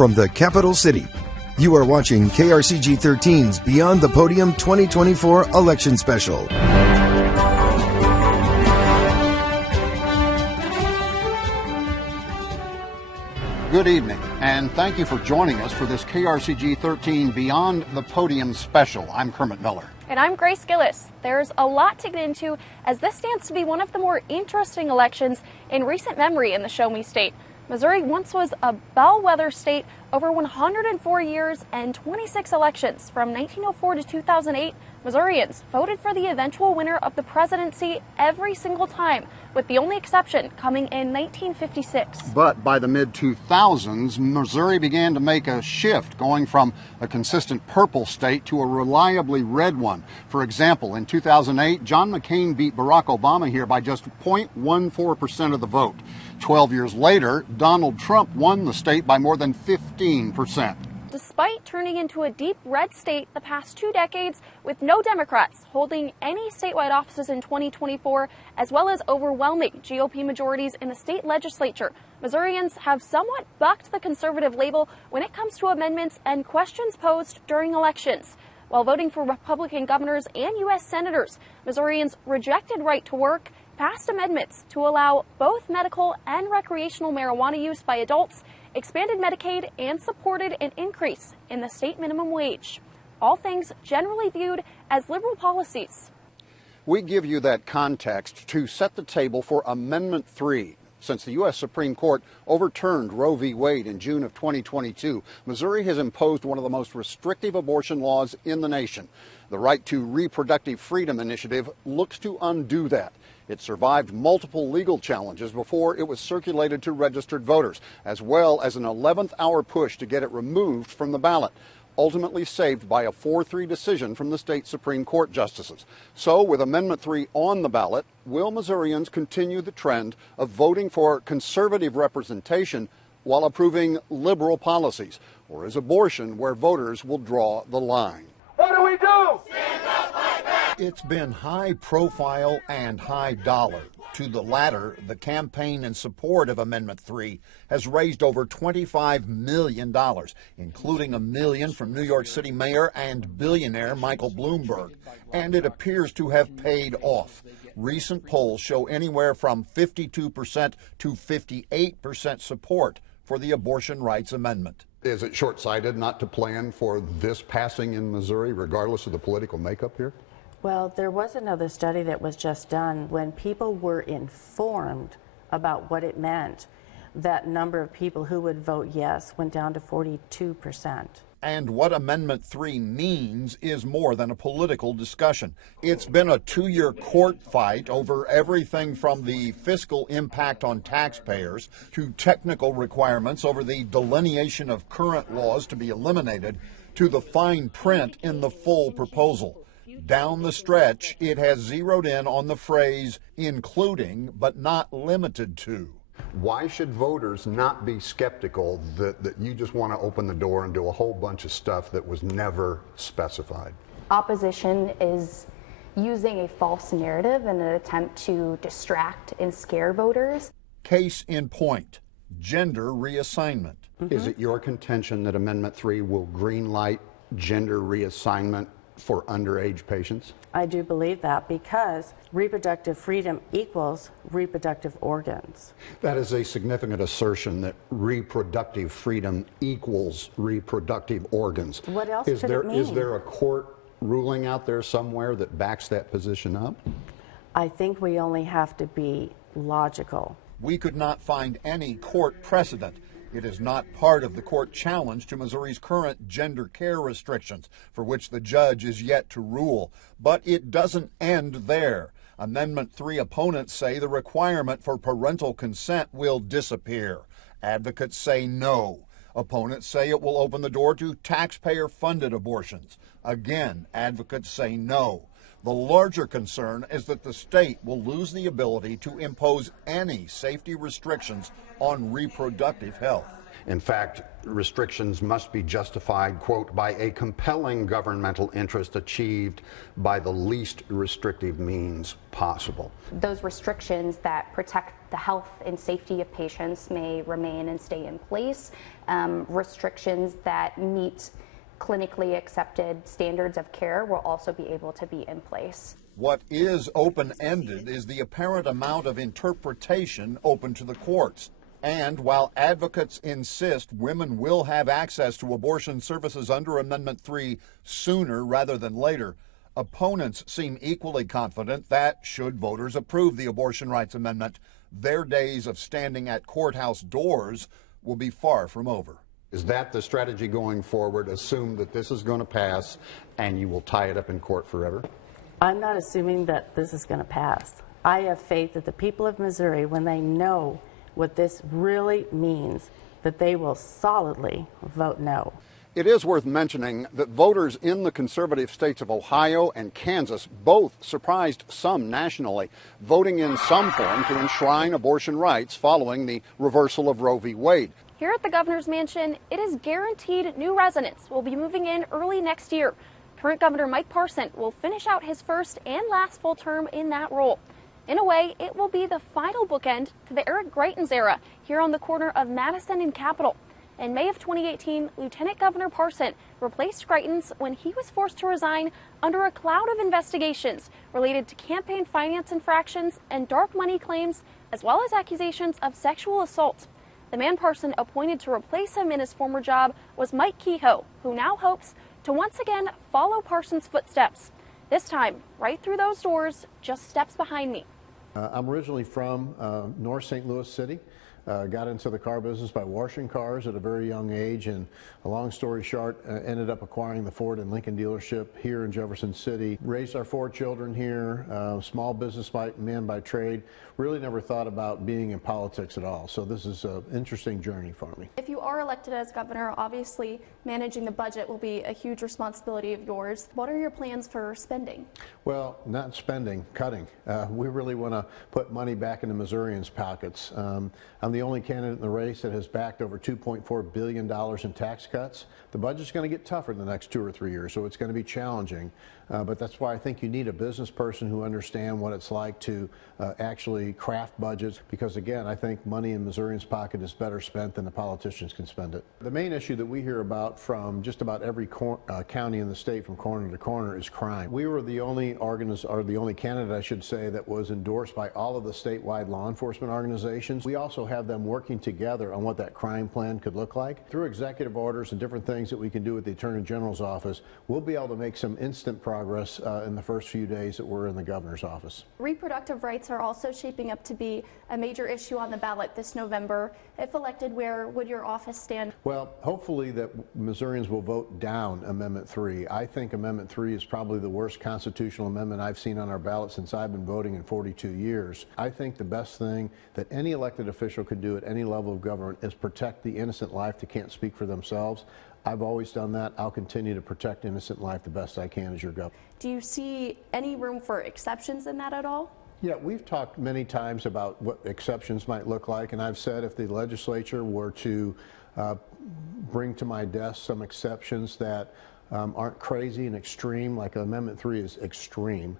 from the capital city. You are watching KRCG 13's Beyond the Podium 2024 Election Special. Good evening, and thank you for joining us for this KRCG 13 Beyond the Podium special. I'm Kermit Miller. And I'm Grace Gillis. There's a lot to get into, as this stands to be one of the more interesting elections in recent memory in the Show Me State. Missouri once was a bellwether state. Over 104 years and 26 elections from 1904 to 2008, Missourians voted for the eventual winner of the presidency every single time, with the only exception coming in 1956. But by the mid-2000s, Missouri began to make a shift, going from a consistent purple state to a reliably red one. For example, in 2008, John McCain beat Barack Obama here by just 0.14% of the vote. 12 years later, Donald Trump won the state by more than 15%. Despite turning into a deep red state the past 2 decades, with no Democrats holding any statewide offices in 2024, as well as overwhelming GOP majorities in the state legislature, Missourians have somewhat bucked the conservative label when it comes to amendments and questions posed during elections. While voting for Republican governors and U.S. senators, Missourians rejected right to work, passed amendments to allow both medical and recreational marijuana use by adults, expanded Medicaid, and supported an increase in the state minimum wage. All things generally viewed as liberal policies. We give you that context to set the table for Amendment 3. Since the U.S. Supreme Court overturned Roe v. Wade in June of 2022, Missouri has imposed one of the most restrictive abortion laws in the nation. The Right to Reproductive Freedom Initiative looks to undo that. It survived multiple legal challenges before it was circulated to registered voters, as well as an 11th hour push to get it removed from the ballot, ultimately saved by a 4-3 decision from the state Supreme Court justices. So, with Amendment 3 on the ballot, will Missourians continue the trend of voting for conservative representation while approving liberal policies? Or is abortion where voters will draw the line? What do we do? Stand up, fight back. It's been high profile and high dollar. To the latter, the campaign in support of Amendment 3 has raised over $25 million, including $1 million from New York City Mayor and billionaire Michael Bloomberg, and it appears to have paid off. Recent polls show anywhere from 52% to 58% support for the abortion rights amendment. Is it short-sighted not to plan for this passing in Missouri, regardless of the political makeup here? Well, there was another study that was just done. When people were informed about what it meant, that number of people who would vote yes went down to 42%. And what Amendment 3 means is more than a political discussion. It's been a 2-year court fight over everything from the fiscal impact on taxpayers to technical requirements over the delineation of current laws to be eliminated to the fine print in the full proposal. Down the stretch, it has zeroed in on the phrase including but not limited to. Why should voters not be skeptical that you just want to open the door and do a whole bunch of stuff that was never specified? Opposition is using a false narrative in an attempt to distract and scare voters. Case in point, gender reassignment. Is it your contention that Amendment 3 will greenlight gender reassignment for underage patients? I do believe that, because reproductive freedom equals reproductive organs. That is a significant assertion, that reproductive freedom equals reproductive organs. What else could it mean? Is there a court ruling out there somewhere that backs that position up? I think we only have to be logical. We could not find any court precedent. It is not part of the court challenge to Missouri's current gender care restrictions, for which the judge is yet to rule. But it doesn't end there. Amendment 3 opponents say the requirement for parental consent will disappear. Advocates say no. Opponents say it will open the door to taxpayer-funded abortions. Again, advocates say no. The larger concern is that the state will lose the ability to impose any safety restrictions on reproductive health. In fact, restrictions must be justified, quote, by a compelling governmental interest achieved by the least restrictive means possible. Those restrictions that protect the health and safety of patients may remain and stay in place. Restrictions that meet clinically accepted standards of care will also be able to be in place. What is open-ended is the apparent amount of interpretation open to the courts. And while advocates insist women will have access to abortion services under Amendment 3 sooner rather than later, opponents seem equally confident that, should voters approve the abortion rights amendment, their days of standing at courthouse doors will be far from over. Is that the strategy going forward? Assume that this is going to pass and you will tie it up in court forever? I'm not assuming that this is going to pass. I have faith that the people of Missouri, when they know what this really means, that they will solidly vote no. It is worth mentioning that voters in the conservative states of Ohio and Kansas both surprised some nationally, voting in some form to enshrine abortion rights following the reversal of Roe v. Wade. Here at the governor's mansion, it is guaranteed new residents will be moving in early next year. Current Governor Mike Parson will finish out his first and last full term in that role. In a way, it will be the final bookend to the Eric Greitens era here on the corner of Madison and Capitol. In May of 2018, Lieutenant Governor Parson replaced Greitens when he was forced to resign under a cloud of investigations related to campaign finance infractions and dark money claims, as well as accusations of sexual assault. The man Parson appointed to replace him in his former job was Mike Kehoe, who now hopes to once again follow Parson's footsteps. This time, right through those doors, just steps behind me. I'm originally from North St. Louis City. Got into the car business by washing cars at a very young age, and a long story short, ended up acquiring the Ford and Lincoln dealership here in Jefferson City. Raised our 4 children here, small business man by trade. Really never thought about being in politics at all. So this is an interesting journey for me. If you are elected as governor, obviously managing the budget will be a huge responsibility of yours. What are your plans for spending? Well, not spending, cutting. We really want to put money back into Missourians' pockets. I'm the only candidate in the race that has backed over $2.4 billion in tax cuts. The budget's going to get tougher in the next 2 or 3 years, so it's going to be challenging. But that's why I think you need a business person who understands what it's like to actually craft budgets, because again, I think money in Missourians' pocket is better spent than the politicians can spend it. The main issue that we hear about from just about every county in the state from corner to corner is crime. We were the only candidate, I should say, that was endorsed by all of the statewide law enforcement organizations. We also have them working together on what that crime plan could look like. Through executive orders and different things that we can do with the Attorney General's office, we'll be able to make some instant progress in the first few days that we're in the governor's office. Reproductive rights are also shaping up to be a major issue on the ballot this November. If elected, where would your office stand? Well, hopefully that Missourians will vote down Amendment 3. I think Amendment 3 is probably the worst constitutional amendment I've seen on our ballot since I've been voting in 42 years. I think the best thing that any elected official could do at any level of government is protect the innocent life that can't speak for themselves. I've always done that. I'll continue to protect innocent life the best I can as your governor. Do you see any room for exceptions in that at all? Yeah, we've talked many times about what exceptions might look like, and I've said if the legislature were to bring to my desk some exceptions that aren't crazy and extreme, like Amendment 3 is extreme,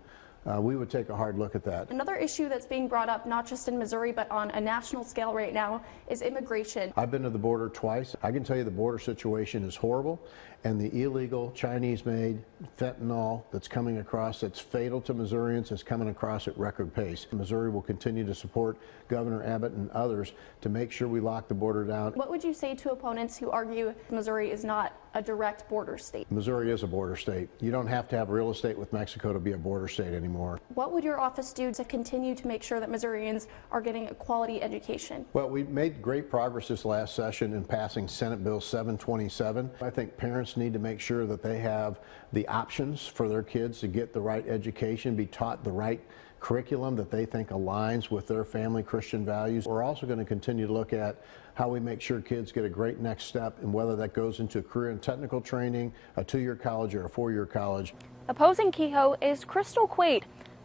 we would take a hard look at that. Another issue that's being brought up, not just in Missouri, but on a national scale right now, is immigration. I've been to the border twice. I can tell you the border situation is horrible, and the illegal Chinese-made fentanyl that's coming across that's fatal to Missourians is coming across at record pace. Missouri will continue to support Governor Abbott and others to make sure we lock the border down. What would you say to opponents who argue Missouri is not a direct border state? Missouri is a border state. You don't have to have real estate with Mexico to be a border state anymore. What would your office do to continue to make sure that Missourians are getting a quality education? Well, we made great progress this last session in passing Senate Bill 727. I think parents need to make sure that they have the options for their kids to get the right education, be taught the right curriculum that they think aligns with their family Christian values. We're also going to continue to look at how we make sure kids get a great next step, and whether that goes into a career and technical training, a 2-year college, or a 4-year college. Opposing Kehoe is Crystal Quaid.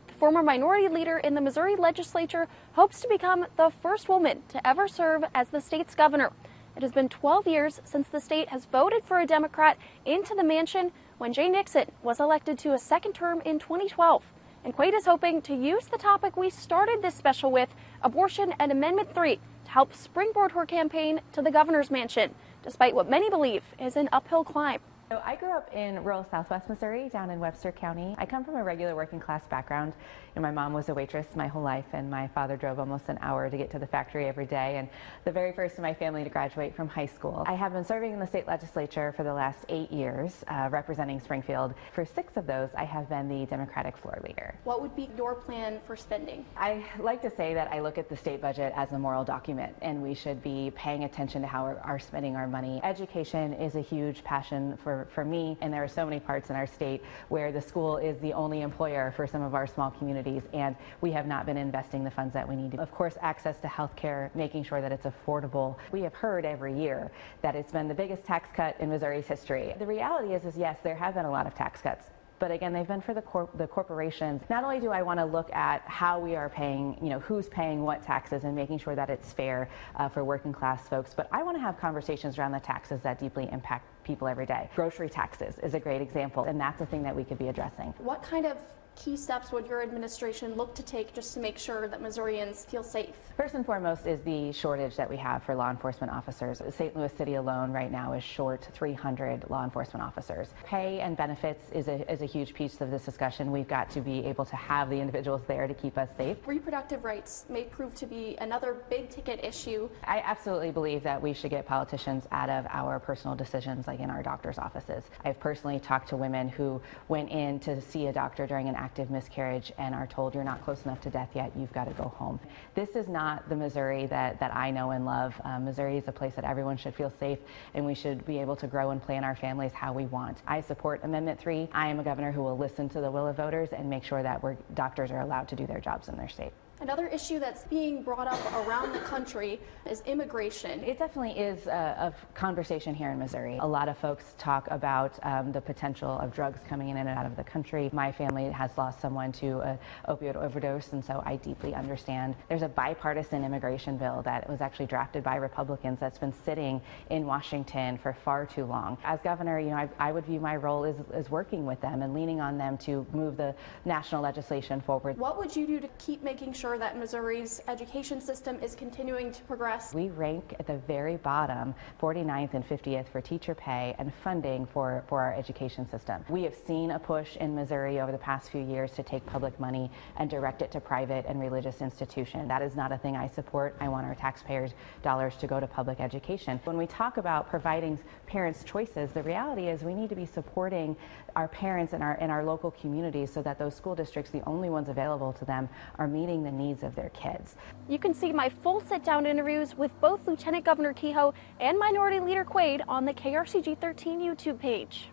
The former minority leader in the Missouri legislature hopes to become the first woman to ever serve as the state's governor. It has been 12 years since the state has voted for a Democrat into the mansion when Jay Nixon was elected to a second term in 2012. And Quaid is hoping to use the topic we started this special with, abortion and Amendment 3, to help springboard her campaign to the governor's mansion, despite what many believe is an uphill climb. So I grew up in rural Southwest Missouri, down in Webster County. I come from a regular working class background. My mom was a waitress my whole life, and my father drove almost an hour to get to the factory every day, and the very first in my family to graduate from high school. I have been serving in the state legislature for the last 8 years, representing Springfield. For 6 of those, I have been the Democratic floor leader. What would be your plan for spending? I like to say that I look at the state budget as a moral document, and we should be paying attention to how we're spending our money. Education is a huge passion for me, and there are so many parts in our state where the school is the only employer for some of our small communities, and we have not been investing the funds that we need. Of course, access to health care, making sure that it's affordable. We have heard every year that it's been the biggest tax cut in Missouri's history. The reality is yes, there have been a lot of tax cuts. But again, they've been for the corporations. Not only do I want to look at how we are paying, who's paying what taxes and making sure that it's fair for working class folks, but I want to have conversations around the taxes that deeply impact people every day. Grocery taxes is a great example, and that's a thing that we could be addressing. What kind of key steps would your administration look to take just to make sure that Missourians feel safe? First and foremost is the shortage that we have for law enforcement officers. St. Louis City alone right now is short 300 law enforcement officers. Pay and benefits is a huge piece of this discussion. We've got to be able to have the individuals there to keep us safe. Reproductive rights may prove to be another big ticket issue. I absolutely believe that we should get politicians out of our personal decisions, like in our doctor's offices. I've personally talked to women who went in to see a doctor during an active miscarriage and are told, you're not close enough to death yet, you've got to go home. This is not the Missouri that I know and love. Missouri is a place that everyone should feel safe, and we should be able to grow and plan our families how we want. I support Amendment 3. I am a governor who will listen to the will of voters and make sure that doctors are allowed to do their jobs in their state. Another issue that's being brought up around the country is immigration. It definitely is a conversation here in Missouri. A lot of folks talk about the potential of drugs coming in and out of the country. My family has lost someone to an opioid overdose, and so I deeply understand. There's a bipartisan immigration bill that was actually drafted by Republicans that's been sitting in Washington for far too long. As governor, I would view my role as working with them and leaning on them to move the national legislation forward. What would you do to keep making sure that Missouri's education system is continuing to progress? We rank at the very bottom, 49th and 50th for teacher pay and funding for our education system. We have seen a push in Missouri over the past few years to take public money and direct it to private and religious institutions. That is not a thing I support. I want our taxpayers' dollars to go to public education. When we talk about providing parents choices, the reality is we need to be supporting our parents in our local communities so that those school districts, the only ones available to them, are meeting the needs of their kids. You can see my full sit-down interviews with both Lieutenant Governor Kehoe and Minority Leader Quaid on the KRCG 13 YouTube page.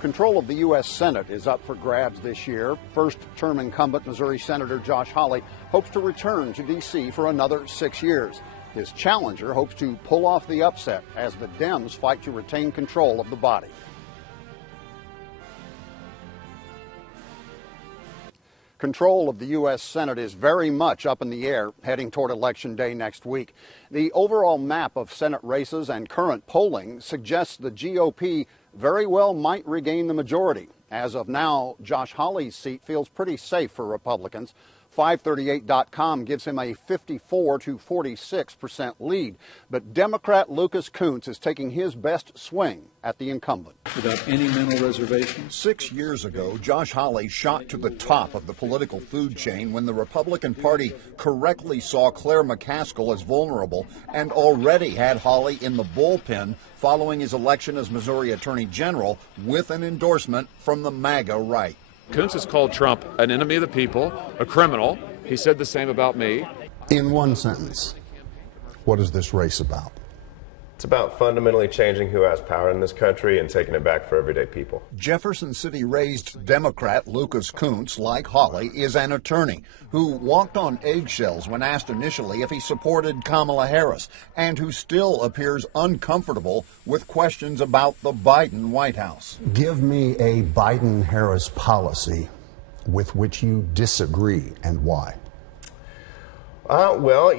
Control of the U.S. Senate is up for grabs this year. First-term incumbent Missouri Senator Josh Hawley hopes to return to D.C. for another 6 years. His challenger hopes to pull off the upset as the Dems fight to retain control of the body. Control of the U.S. Senate is very much up in the air heading toward Election Day next week. The overall map of Senate races and current polling suggests the GOP very well might regain the majority. As of now, Josh Hawley's seat feels pretty safe for Republicans. 538.com gives him a 54 to 46% lead, but Democrat Lucas Kuntz is taking his best swing at the incumbent. Without any mental reservations. 6 years ago, Josh Hawley shot to the top of the political food chain when the Republican Party correctly saw Claire McCaskill as vulnerable and already had Hawley in the bullpen following his election as Missouri Attorney General with an endorsement from the MAGA right. Kuntz has called Trump an enemy of the people, a criminal. He said the same about me. In one sentence, what is this race about? It's about fundamentally changing who has power in this country and taking it back for everyday people. Jefferson City-raised Democrat Lucas Kuntz, like Hawley, is an attorney who walked on eggshells when asked initially if he supported Kamala Harris, and who still appears uncomfortable with questions about the Biden White House. Give me a Biden-Harris policy with which you disagree, and why? Well,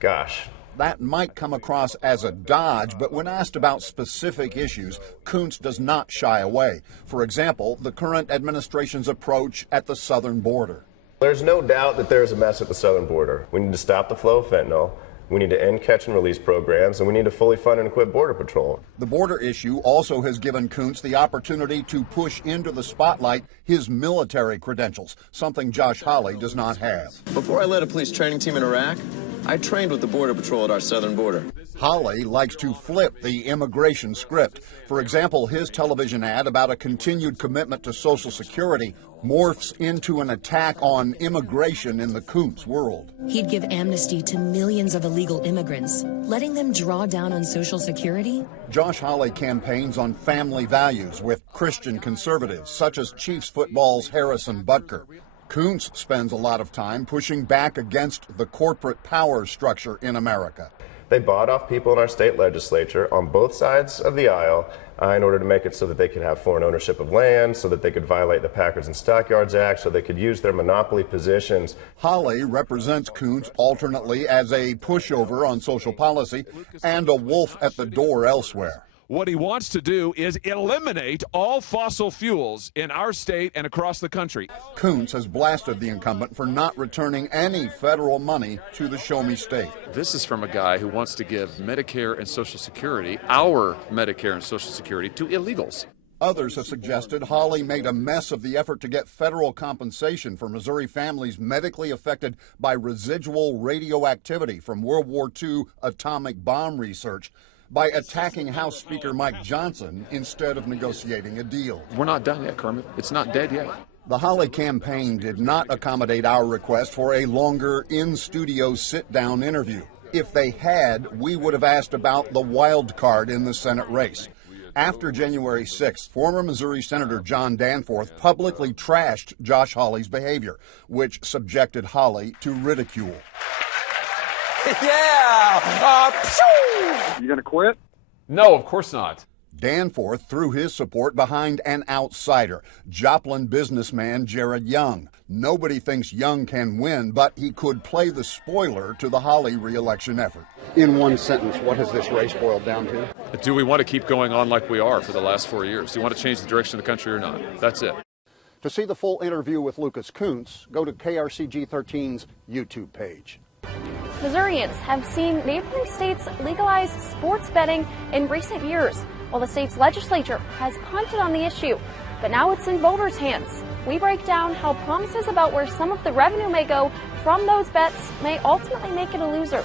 gosh. That might come across as a dodge, but when asked about specific issues, Koontz does not shy away. For example, the current administration's approach at the southern border. There's no doubt that there's a mess at the southern border. We need to stop the flow of fentanyl. We need to end catch and release programs, and we need to fully fund and equip Border Patrol. The border issue also has given Koontz the opportunity to push into the spotlight his military credentials, something Josh Hawley does not have. Before I led a police training team in Iraq, I trained with the Border Patrol at our southern border. Hawley likes to flip the immigration script. For example, his television ad about a continued commitment to Social Security morphs into an attack on immigration in the Koontz world. He'd give amnesty to millions of illegal immigrants, letting them draw down on Social Security. Josh Hawley campaigns on family values with Christian conservatives, such as Chiefs football's Harrison Butker. Koontz spends a lot of time pushing back against the corporate power structure in America. They bought off people in our state legislature on both sides of the aisle in order to make it so that they could have foreign ownership of land, so that they could violate the Packers and Stockyards Act, so they could use their monopoly positions. Hawley represents Koontz alternately as a pushover on social policy and a wolf at the door elsewhere. What he wants to do is eliminate all fossil fuels in our state and across the country. Koontz has blasted the incumbent for not returning any federal money to the Show Me State. This is from a guy who wants to give Medicare and Social Security, our Medicare and Social Security, to illegals. Others have suggested Hawley made a mess of the effort to get federal compensation for Missouri families medically affected by residual radioactivity from World War II atomic bomb research by attacking House Speaker Mike Johnson instead of negotiating a deal. We're not done yet, Kermit. It's not dead yet. The Hawley campaign did not accommodate our request for a longer in-studio sit-down interview. If they had, we would have asked about the wild card in the Senate race. After January 6th, former Missouri Senator John Danforth publicly trashed Josh Hawley's behavior, which subjected Hawley to ridicule. Yeah! You gonna quit? No, of course not. Danforth threw his support behind an outsider, Joplin businessman Jared Young. Nobody thinks Young can win, but he could play the spoiler to the Hawley re-election effort. In one sentence, what has this race boiled down to? Do we want to keep going on like we are for the last 4 years? Do we want to change the direction of the country or not? That's it. To see the full interview with Lucas Koontz, go to KRCG 13's YouTube page. Missourians have seen neighboring states legalize sports betting in recent years, while the state's legislature has punted on the issue. But now it's in voters' hands. We break down how promises about where some of the revenue may go from those bets may ultimately make it a loser.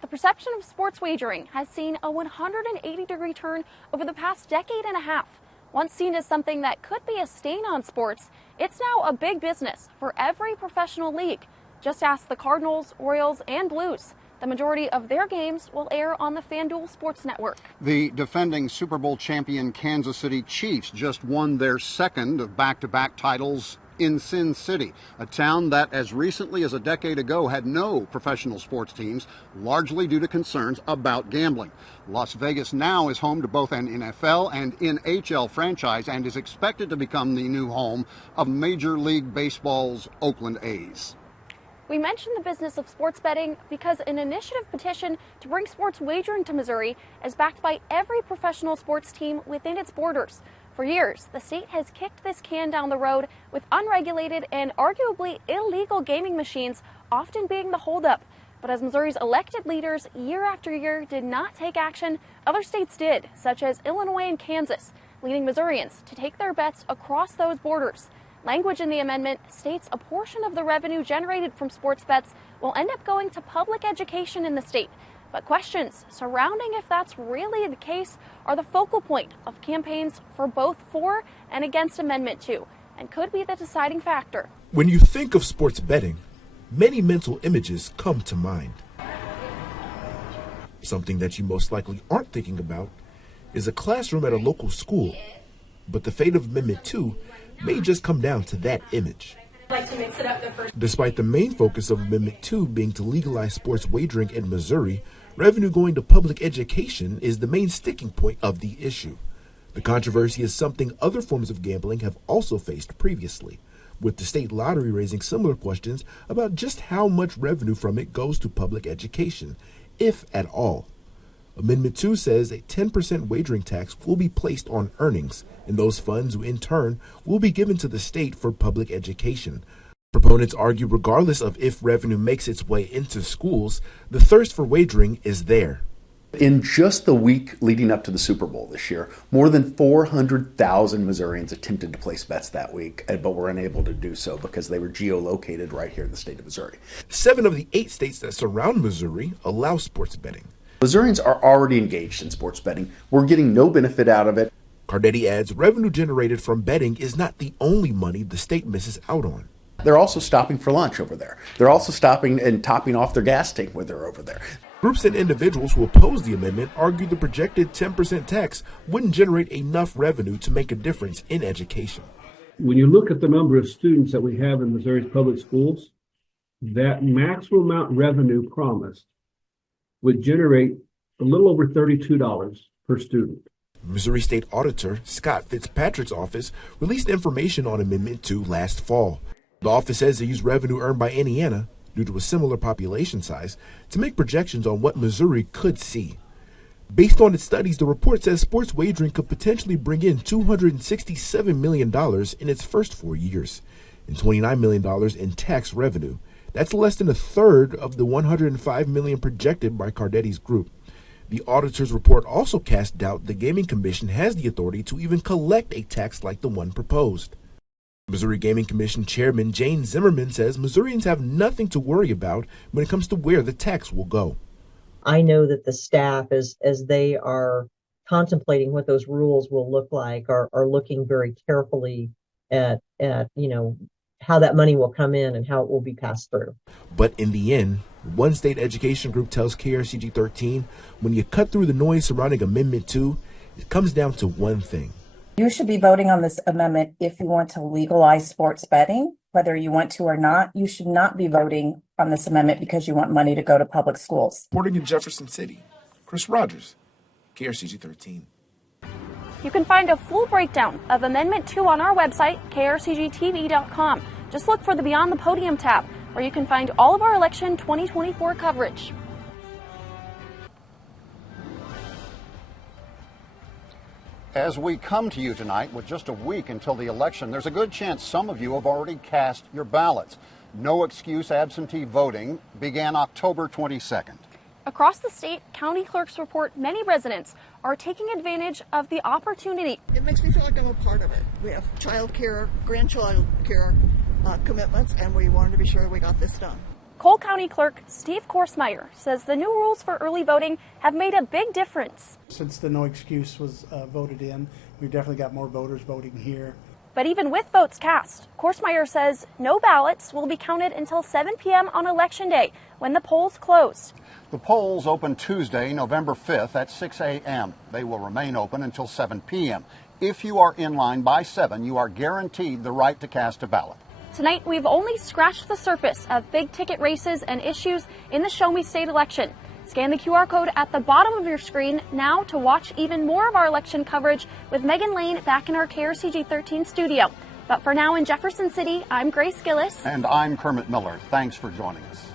The perception of sports wagering has seen a 180-degree turn over the past decade and a half. Once seen as something that could be a stain on sports, it's now a big business for every professional league. Just ask the Cardinals, Orioles, and Blues. The majority of their games will air on the FanDuel Sports Network. The defending Super Bowl champion Kansas City Chiefs just won their second of back-to-back titles in Sin City, a town that as recently as a decade ago had no professional sports teams, largely due to concerns about gambling. Las Vegas now is home to both an NFL and NHL franchise and is expected to become the new home of Major League Baseball's Oakland A's. We mentioned the business of sports betting because an initiative petition to bring sports wagering to Missouri is backed by every professional sports team within its borders. For years, the state has kicked this can down the road, with unregulated and arguably illegal gaming machines often being the holdup. But as Missouri's elected leaders year after year did not take action, other states did, such as Illinois and Kansas, leading Missourians to take their bets across those borders. Language in the amendment states a portion of the revenue generated from sports bets will end up going to public education in the state. But questions surrounding if that's really the case are the focal point of campaigns for both for and against Amendment 2, and could be the deciding factor. When you think of sports betting, many mental images come to mind. Something that you most likely aren't thinking about is a classroom at a local school. But the fate of Amendment 2 may just come down to that image. Despite the main focus of Amendment 2 being to legalize sports wagering in Missouri, revenue going to public education is the main sticking point of the issue. The controversy is something other forms of gambling have also faced previously, with the state lottery raising similar questions about just how much revenue from it goes to public education, if at all. Amendment 2 says a 10% wagering tax will be placed on earnings, and those funds, in turn, will be given to the state for public education. Proponents argue regardless of if revenue makes its way into schools, the thirst for wagering is there. In just the week leading up to the Super Bowl this year, more than 400,000 Missourians attempted to place bets that week, but were unable to do so because they were geolocated right here in the state of Missouri. 7 of the 8 states that surround Missouri allow sports betting. Missourians are already engaged in sports betting. We're getting no benefit out of it. Cardetti adds revenue generated from betting is not the only money the state misses out on. They're also stopping for lunch over there. They're also stopping and topping off their gas tank when they're over there. Groups and individuals who oppose the amendment argue the projected 10% tax wouldn't generate enough revenue to make a difference in education. When you look at the number of students that we have in Missouri's public schools, that maximum amount revenue promised would generate a little over $32 per student. Missouri State Auditor Scott Fitzpatrick's office released information on Amendment 2 last fall. The office says they use revenue earned by Indiana, due to a similar population size, to make projections on what Missouri could see. Based on its studies, the report says sports wagering could potentially bring in $267 million in its first 4 years, and $29 million in tax revenue. That's less than a third of the $105 million projected by Cardetti's group. The auditor's report also cast doubt the Gaming Commission has the authority to even collect a tax like the one proposed. Missouri Gaming Commission Chairman Jane Zimmerman says Missourians have nothing to worry about when it comes to where the tax will go. I know that the staff, as they are contemplating what those rules will look like, are looking very carefully at how that money will come in and how it will be passed through. But in the end, one state education group tells KRCG 13, when you cut through the noise surrounding Amendment 2, it comes down to one thing. You should be voting on this amendment if you want to legalize sports betting, whether you want to or not. You should not be voting on this amendment because you want money to go to public schools. Podium in Jefferson City, Chris Rogers, KRCG 13. You can find a full breakdown of Amendment 2 on our website, krcgtv.com. Just look for the Beyond the Podium tab, where you can find all of our election 2024 coverage. As we come to you tonight with just a week until the election, there's a good chance some of you have already cast your ballots. No excuse absentee voting began October 22nd. Across the state, county clerks report many residents are taking advantage of the opportunity. It makes me feel like I'm a part of it. We have child care, grandchild care commitments, and we wanted to be sure we got this done. Cole County Clerk Steve Korsmeyer says the new rules for early voting have made a big difference. Since the no excuse was voted in, we've definitely got more voters voting here. But even with votes cast, Korsmeyer says no ballots will be counted until 7 p.m. on Election Day, when the polls close. The polls open Tuesday, November 5th at 6 a.m. They will remain open until 7 p.m. If you are in line by 7, you are guaranteed the right to cast a ballot. Tonight, we've only scratched the surface of big-ticket races and issues in the Show Me State election. Scan the QR code at the bottom of your screen now to watch even more of our election coverage with Megan Lane back in our KRCG 13 studio. But for now in Jefferson City, I'm Grace Gillis. And I'm Kermit Miller. Thanks for joining us.